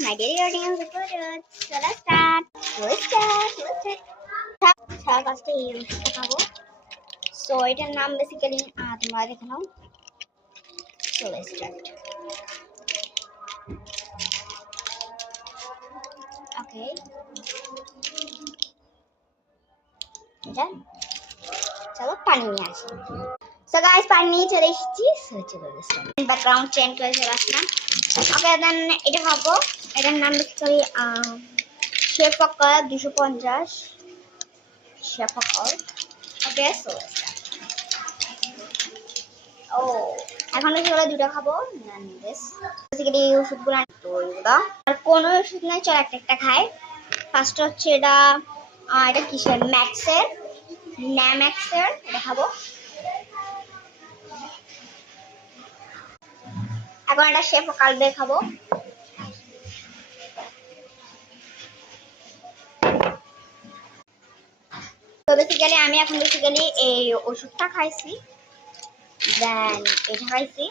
my daily routine of the photos. So let's start. Let's start. সবার ফার্স্টে এই ওষুধটা খাবো। সো এটার নাম বেসিক্যালি তোমরা দেখে নাও। So let's start. ওকে, চলো পানি নিয়ে আসি। সো গাইস পানি নিয়ে চলে এসেছি। সো চলো ব্যাকগ্রাউন্ড চেঞ্জ করে চলে আসলাম। ওকে দেন এটা খাবো। এটার নাম বেসিক্যালি শেফ পকর 250 শেফ পকর। ওকে সো ও এখন এগুলো দুটো খাবো। বেসিক্যালি ওষুধগুলো আর কোনো ওষুধ নাই, চল একটা একটা খাই। ফার্স্ট হচ্ছে এটা কিসের ম্যাক্সের ন্যাম্যাক্সের, এটা খাবো। এখন এটা শেফ কালবে খাবো। তো বেসিক্যালি আমি এখন এই ওষুধটা খাইছি, দেন এটা খাইছি।